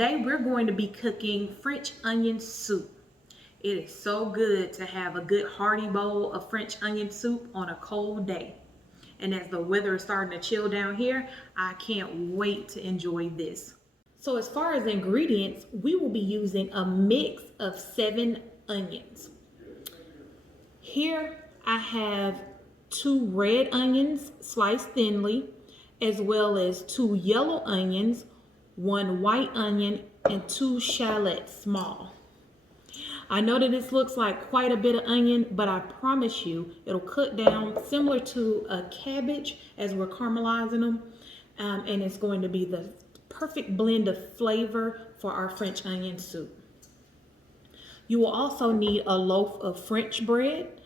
today we're going to be cooking French onion soup. It is so good to have a good hearty bowl of French onion soup on a cold day. And as the weather is starting to chill down here, I can't wait to enjoy this. So as far as ingredients, we will be using a mix of 7 onions. Here I have 2 red onions sliced thinly, as well as 2 yellow onions, 1 white onion, and 2 shallots small. I know that this looks like quite a bit of onion, but I promise you it'll cut down similar to a cabbage as we're caramelizing them. And it's going to be the perfect blend of flavor for our French onion soup. You will also need a loaf of French bread.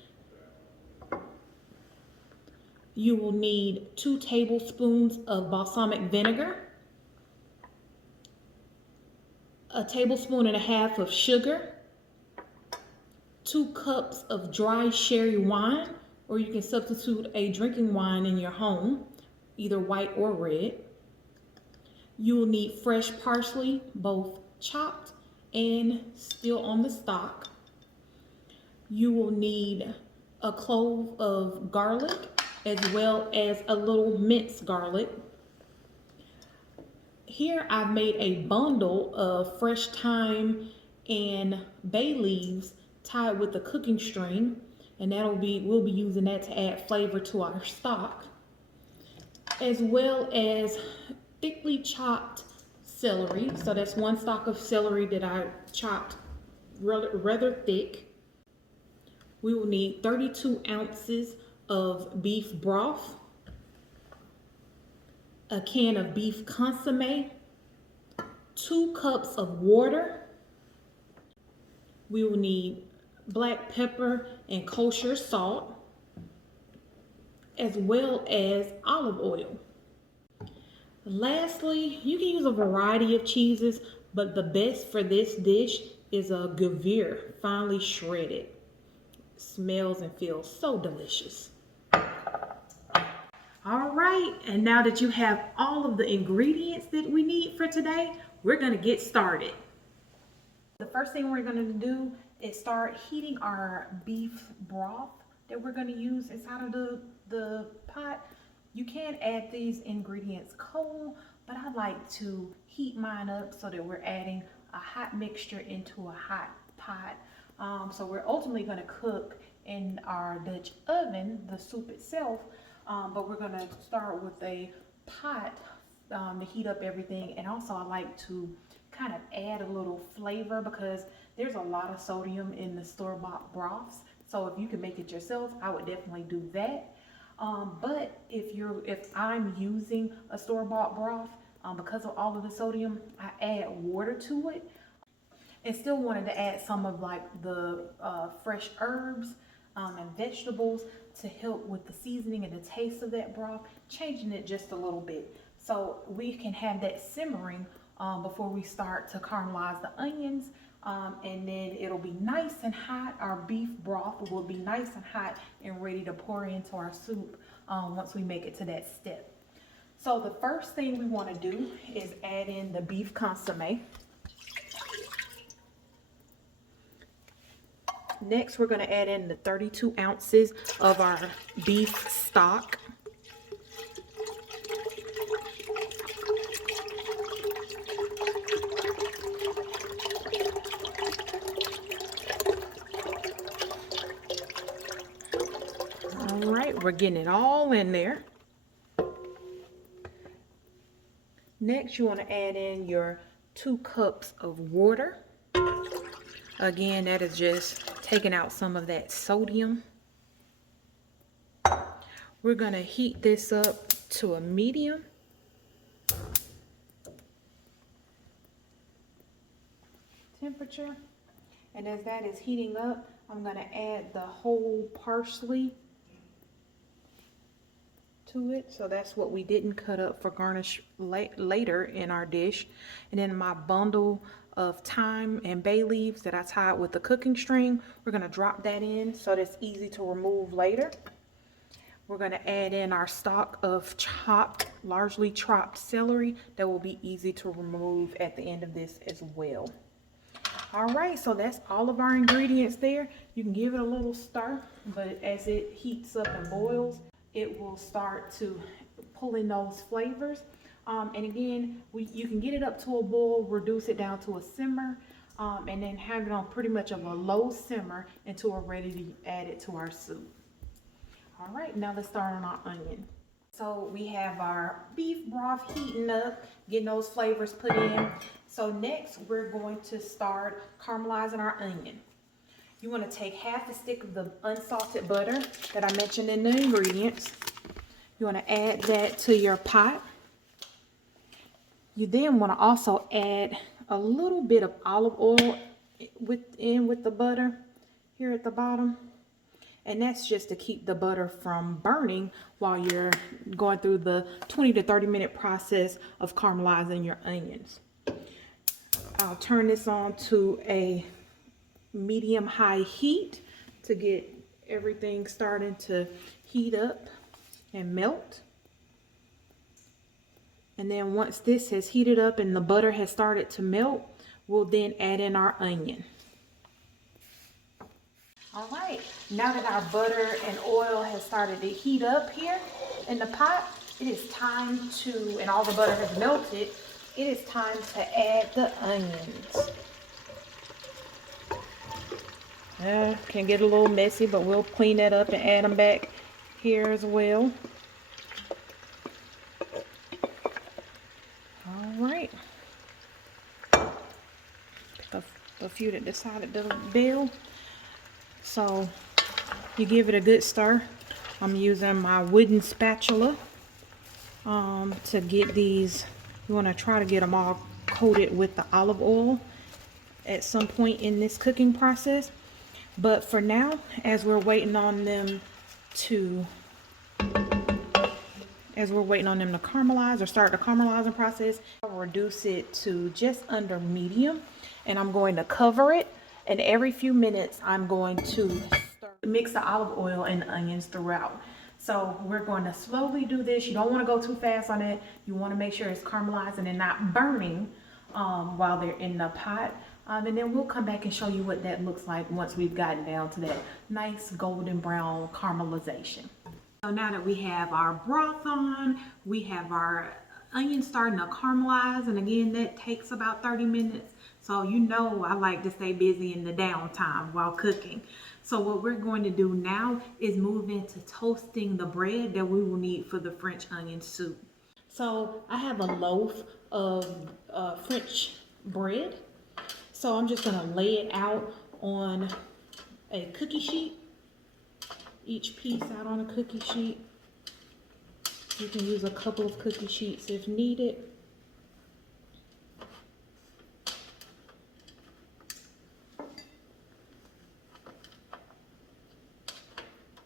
You will need 2 tablespoons of balsamic vinegar, a tablespoon and a half of sugar, 2 cups of dry sherry wine, or you can substitute a drinking wine in your home, either white or red. You will need fresh parsley, both chopped and still on the stalk. You will need a clove of garlic, as well as a little minced garlic. Here I've made a bundle of fresh thyme and bay leaves tied with a cooking string, and we'll be using that to add flavor to our stock, as well as thickly chopped celery. So that's 1 stalk of celery that I chopped rather thick. We will need 32 ounces of beef broth, a can of beef consomme, 2 cups of water. We will need black pepper and kosher salt, as well as olive oil. Lastly, you can use a variety of cheeses, but the best for this dish is a Gruyere, finely shredded. Smells and feels so delicious. All right, and now that you have all of the ingredients that we need for today, we're gonna get started. The first thing we're gonna do is start heating our beef broth that we're gonna use inside of the pot. You can add these ingredients cold, but I like to heat mine up so that we're adding a hot mixture into a hot pot. So we're ultimately gonna cook in our Dutch oven, the soup itself, but we're gonna start with a pot to heat up everything. And also I like to kind of add a little flavor because there's a lot of sodium in the store-bought broths. So if you can make it yourself, I would definitely do that. But if I'm using a store-bought broth, because of all of the sodium, I add water to it, and still wanted to add some of like the fresh herbs and vegetables to help with the seasoning and the taste of that broth, changing it just a little bit. So we can have that simmering before we start to caramelize the onions, and then it'll be nice and hot. Our beef broth will be nice and hot and ready to pour into our soup once we make it to that step. So the first thing we want to do is add in the beef consomme. Next, we're going to add in the 32 ounces of our beef stock. All right, we're getting it all in there. Next, you want to add in your 2 cups of water. Again, that is just taking out some of that sodium. We're going to heat this up to a medium. Temperature. And as that is heating up, I'm going to add the whole parsley to it. So that's what we didn't cut up for garnish later in our dish. And then my bundle of thyme and bay leaves that I tied with the cooking string, we're going to drop that in so that's easy to remove later. We're going to add in our stock of chopped largely chopped celery that will be easy to remove at the end of this as well. All right, so that's all of our ingredients there. You can give it a little stir, but as it heats up and boils, it will start to pull in those flavors. And again, you can get it up to a boil, reduce it down to a simmer, and then have it on pretty much of a low simmer until we're ready to add it to our soup. All right, now let's start on our onion. So we have our beef broth heating up, getting those flavors put in. So next we're going to start caramelizing our onion. You want to take half a stick of the unsalted butter that I mentioned in the ingredients. You want to add that to your pot. You then want to also add a little bit of olive oil with the butter here at the bottom. And that's just to keep the butter from burning while you're going through the 20 to 30 minute process of caramelizing your onions. I'll turn this on to a medium-high heat to get everything starting to heat up and melt. And then once this has heated up and the butter has started to melt, we'll then add in our onion. All right, now that our butter and oil has started to heat up here in the pot, it is time to, and all the butter has melted, it is time to add the onions. Can get a little messy, but we'll clean that up and add them back here as well. All right. Pick up a few that decided to bail. So you give it a good stir. I'm using my wooden spatula to get these. You want to try to get them all coated with the olive oil at some point in this cooking process. But for now, as we're waiting on them to caramelize or start the caramelizing process, I'll reduce it to just under medium, and I'm going to cover it. And every few minutes, I'm going to mix the olive oil and the onions throughout. So we're going to slowly do this. You don't want to go too fast on it. You want to make sure it's caramelizing and not burning while they're in the pot. And then we'll come back and show you what that looks like once we've gotten down to that nice golden brown caramelization. So now that we have our broth on, we have our onions starting to caramelize, and again, that takes about 30 minutes. So you know I like to stay busy in the downtime while cooking. So what we're going to do now is move into toasting the bread that we will need for the French onion soup. So I have a loaf of French bread. So I'm just going to lay it out on a cookie sheet. Each piece out on a cookie sheet. You can use a couple of cookie sheets if needed.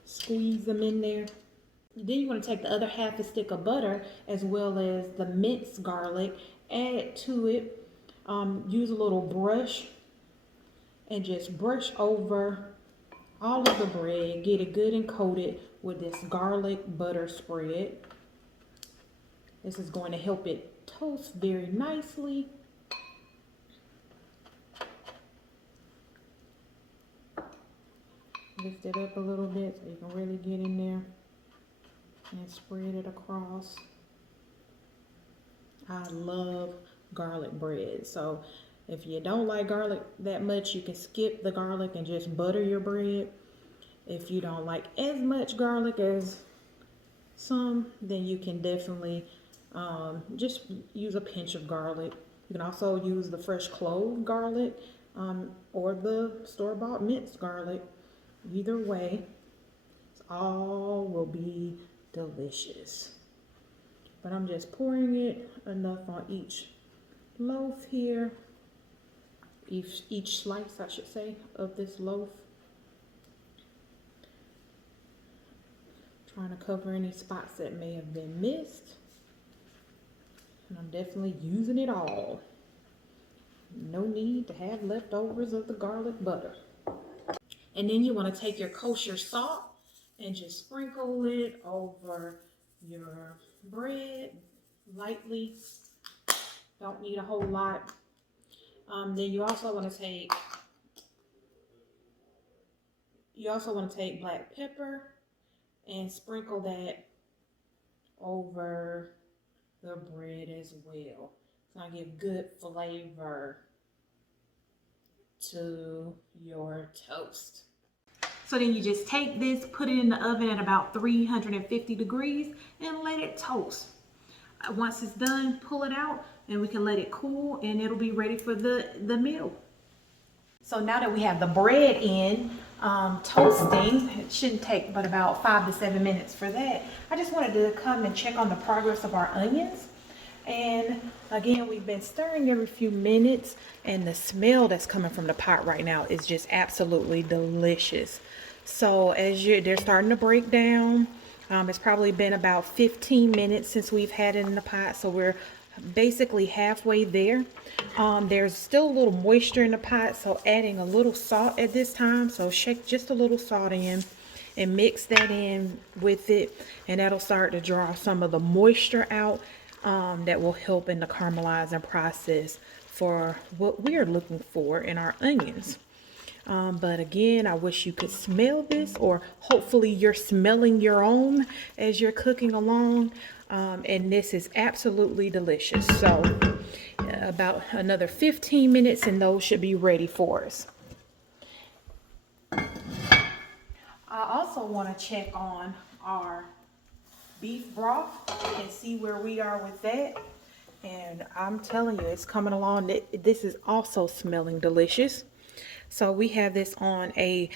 Squeeze them in there. Then you want to take the other half a stick of butter as well as the minced garlic, add to it. Use a little brush and just brush over all of the bread. Get it good and coated with this garlic butter spread. This is going to help it toast very nicely. Lift it up a little bit so you can really get in there and spread it across. I love garlic bread, so if you don't like garlic that much, you can skip the garlic and just butter your bread. If you don't like as much garlic as some, then you can definitely just use a pinch of garlic. You can also use the fresh clove garlic or the store-bought minced garlic. Either way, all will be delicious. But I'm just pouring it enough on each loaf here, each slice, I should say, of this loaf. Trying to cover any spots that may have been missed. And I'm definitely using it all. No need to have leftovers of the garlic butter. And then you want to take your kosher salt and just sprinkle it over your bread. lightly. Don't need a whole lot. Then you also want to take black pepper and sprinkle that over the bread as well. It's gonna give good flavor to your toast. So then you just take this, put it in the oven at about 350 degrees and let it toast. Once it's done, pull it out and we can let it cool and it'll be ready for the meal. So now that we have the bread in toasting, it shouldn't take but about 5 to 7 minutes for that. I just wanted to come and check on the progress of our onions. And again, we've been stirring every few minutes and the smell that's coming from the pot right now is just absolutely delicious. So they're starting to break down. It's probably been about 15 minutes since we've had it in the pot, so we're basically halfway there. There's still a little moisture in the pot, so adding a little salt at this time. So shake just a little salt in and mix that in with it, and that'll start to draw some of the moisture out. That will help in the caramelizing process for what we are looking for in our onions. But again, I wish you could smell this, or hopefully you're smelling your own as you're cooking along. And this is absolutely delicious. So about another 15 minutes and those should be ready for us. I also want to check on our beef broth and see where we are with that. And I'm telling you, it's coming along. This is also smelling delicious. So we have this on a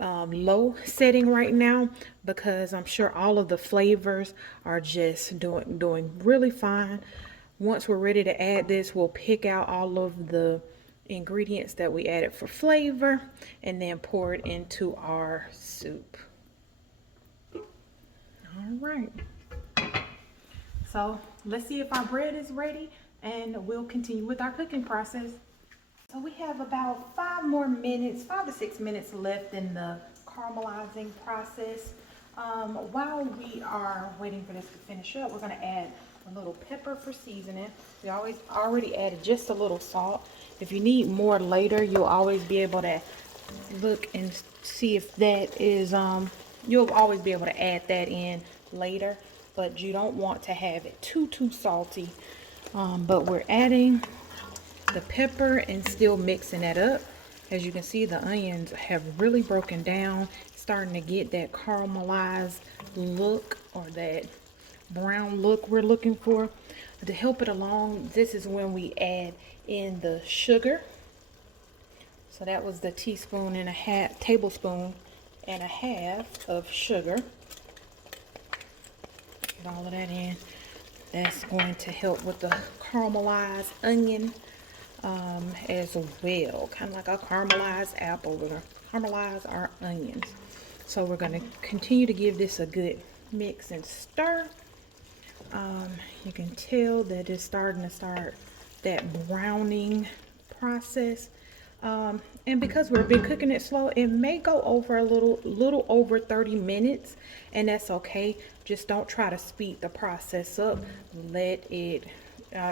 low setting right now because I'm sure all of the flavors are just doing really fine. Once we're ready to add this, we'll pick out all of the ingredients that we added for flavor and then pour it into our soup. All right. So let's see if our bread is ready and we'll continue with our cooking process. So we have about 5 to 6 minutes left in the caramelizing process. While we are waiting for this to finish up, we're going to add a little pepper for seasoning. We already added just a little salt. If you need more later, you'll always be able to look and see if that is, you'll always be able to add that in later, but you don't want to have it too salty. But we're adding the pepper and still mixing that up. As you can see, the onions have really broken down, starting to get that caramelized look or that brown look we're looking for. To help it along, this is when we add in the sugar. So that was the tablespoon and a half of sugar. Get all of that in. That's going to help with the caramelized onion as well, kind of like a caramelized apple. We're going to caramelize our onions. So we're going to continue to give this a good mix and stir. You can tell that it's starting that browning process. And because we've been cooking it slow, it may go over a little over 30 minutes, and that's okay. Just don't try to speed the process up. Let it,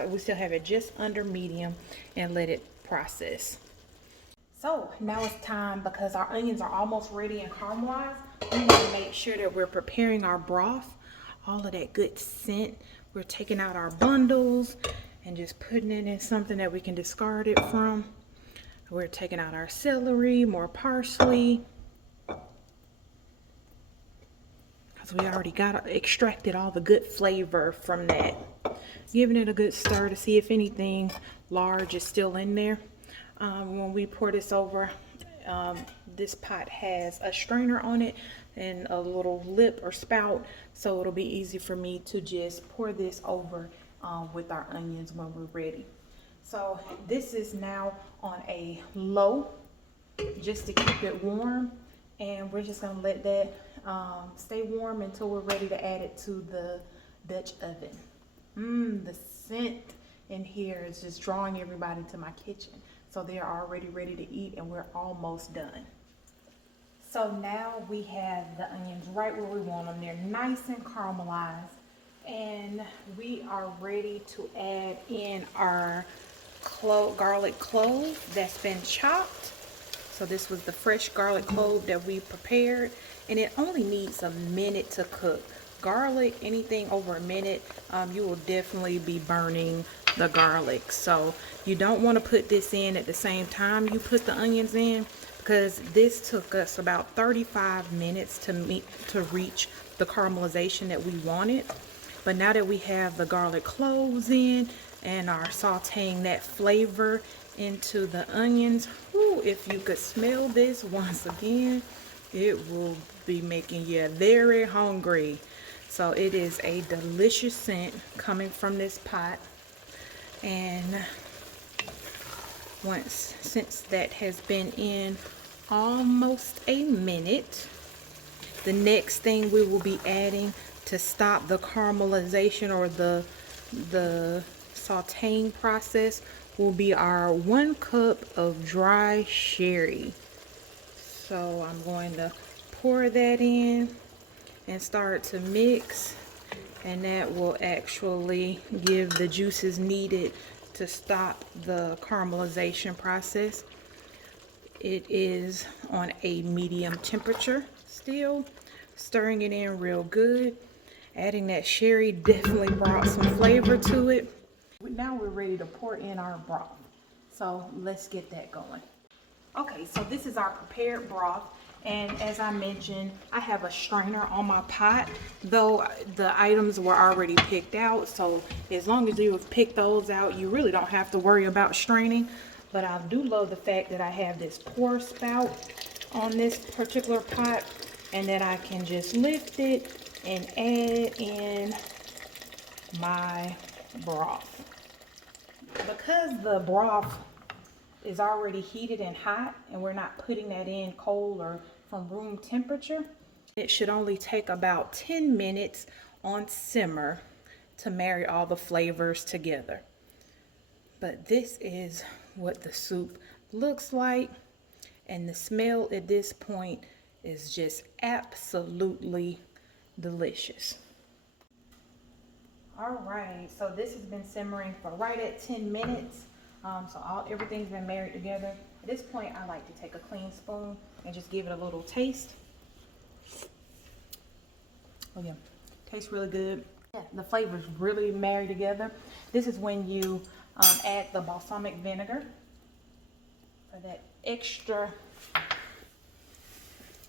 we still have it just under medium, and let it process. So now it's time, because our onions are almost ready and caramelized, we want to make sure that we're preparing our broth, all of that good scent. We're taking out our bundles and just putting it in something that we can discard it from. We're taking out our celery, more parsley, because we already extracted all the good flavor from that. Giving it a good stir to see if anything large is still in there. When we pour this over, this pot has a strainer on it and a little lip or spout, so it'll be easy for me to just pour this over with our onions when we're ready. So this is now on a low, just to keep it warm, and we're just gonna let that stay warm until we're ready to add it to the Dutch oven. The scent in here is just drawing everybody to my kitchen. So they're already ready to eat, and we're almost done. So now we have the onions right where we want them. They're nice and caramelized, And we are ready to add in our garlic clove that's been chopped. So this was the fresh garlic clove that we prepared, and it only needs a minute to cook. Garlic, anything over a minute, you will definitely be burning the garlic. So you don't want to put this in at the same time you put the onions in, because this took us about 35 minutes to reach the caramelization that we wanted. But now that we have the garlic cloves in and are sauteing that flavor into the onions, whoo, if you could smell this once again, it will be making you very hungry. So it is a delicious scent coming from this pot. And since that has been in almost a minute, the next thing we will be adding to stop the caramelization or the sauteing process will be our 1 cup of dry sherry. So I'm going to pour that in and start to mix, and that will actually give the juices needed to stop the caramelization process. It is on a medium temperature still, stirring it in real good. Adding that sherry definitely brought some flavor to it. Now we're ready to pour in our broth. So let's get that going. Okay, so this is our prepared broth. And as I mentioned, I have a strainer on my pot, though the items were already picked out. So as long as you have picked those out, you really don't have to worry about straining. But I do love the fact that I have this pour spout on this particular pot, and that I can just lift it and add in my broth. Because the broth is already heated and hot, and we're not putting that in cold or from room temperature, it should only take about 10 minutes on simmer to marry all the flavors together. But this is what the soup looks like, and the smell at this point is just absolutely delicious. All right, so this has been simmering for right at 10 minutes. So everything's been married together. At this point, I like to take a clean spoon and just give it a little taste. Oh yeah, tastes really good. Yeah, the flavors really marry together. This is when you add the balsamic vinegar for that extra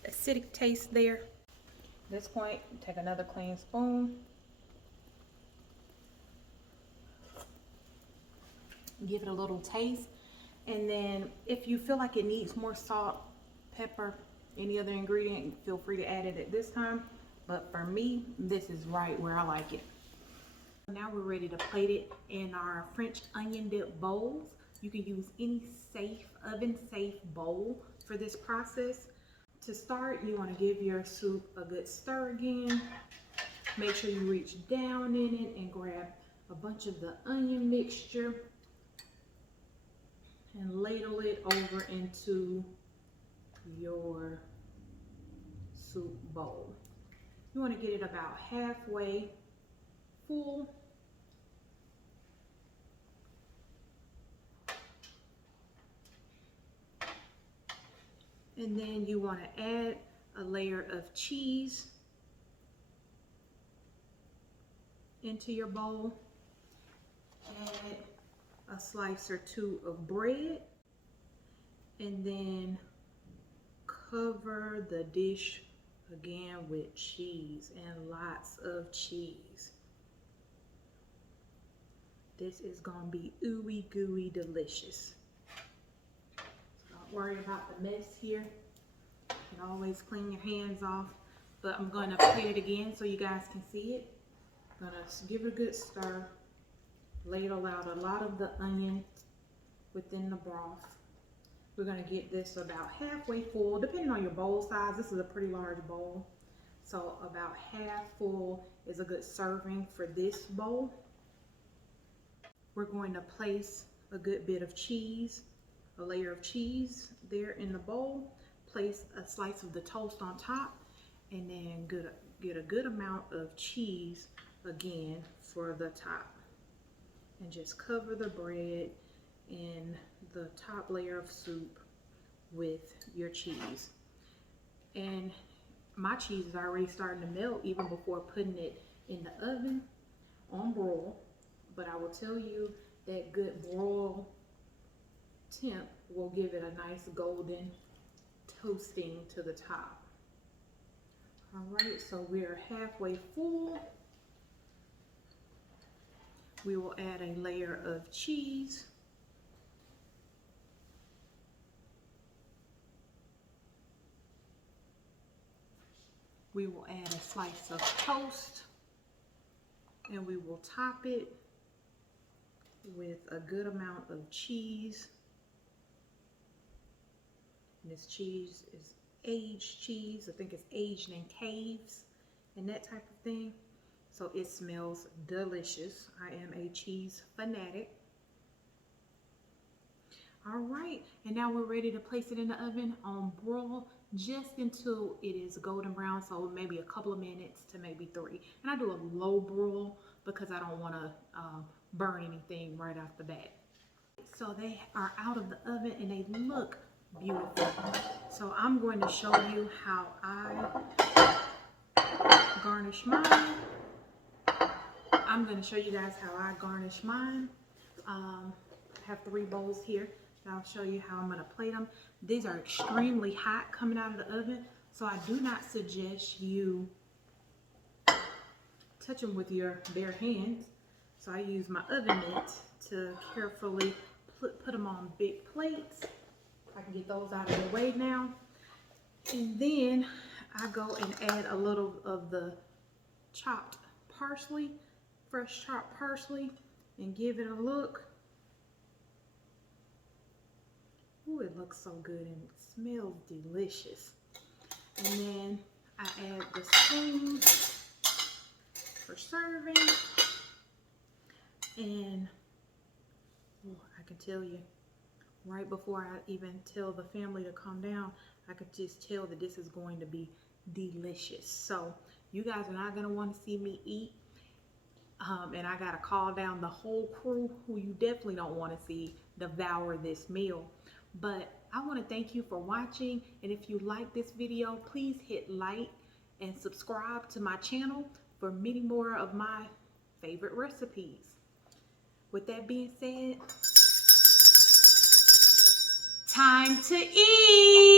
acidic taste there. At this point, take another clean spoon. Give it a little taste, and then if you feel like it needs more salt, pepper, any other ingredient, feel free to add it at this time. But for me, this is right where I like it. Now we're ready to plate it in our French onion dip bowls. You can use any oven safe bowl for this process. To start, you want to give your soup a good stir again. Make sure you reach down in it and grab a bunch of the onion mixture and ladle it over into your soup bowl. You want to get it about halfway full. And then you want to add a layer of cheese into your bowl. Add a slice or two of bread, and then cover the dish again with cheese, and lots of cheese. This is gonna be ooey gooey delicious. Don't worry about the mess here. You can always clean your hands off, but I'm gonna plate it again so you guys can see it. I'm gonna give it a good stir. Ladle out a lot of the onion within the broth. We're gonna get this about halfway full, depending on your bowl size. This is a pretty large bowl. So about half full is a good serving for this bowl. We're going to place a good bit of cheese, a layer of cheese there in the bowl. Place a slice of the toast on top, and then get a good amount of cheese again for the top. And just cover the bread and the top layer of soup with your cheese. And my cheese is already starting to melt even before putting it in the oven on broil. But I will tell you that good broil temp will give it a nice golden toasting to the top. All right, so we're halfway full. We will add a layer of cheese. We will add a slice of toast, and we will top it with a good amount of cheese. And this cheese is aged cheese. I think it's aged in caves and that type of thing. So it smells delicious. I am a cheese fanatic. All right, and now we're ready to place it in the oven on broil just until it is golden brown, so maybe a couple of minutes to maybe 3. And I do a low broil because I don't want to burn anything right off the bat. So they are out of the oven and they look beautiful. So I'm going to show you how I garnish mine. I'm going to show you guys how I garnish mine. I have 3 bowls here. I'll show you how I'm going to plate them. These are extremely hot coming out of the oven, so I do not suggest you touch them with your bare hands. So I use my oven mitt to carefully put them on big plates. I can get those out of the way now. And then I go and add a little of the chopped parsley, fresh chopped parsley, and give it a look. Ooh, it looks so good and it smells delicious. And then I add the spoon for serving. And ooh, I can tell you, right before I even tell the family to calm down, I could just tell that this is going to be delicious. So you guys are not going to want to see me eat. And I got to call down the whole crew who you definitely don't want to see devour this meal. But I want to thank you for watching, and if you like this video, please hit like and subscribe to my channel for many more of my favorite recipes. With that being said, time to eat!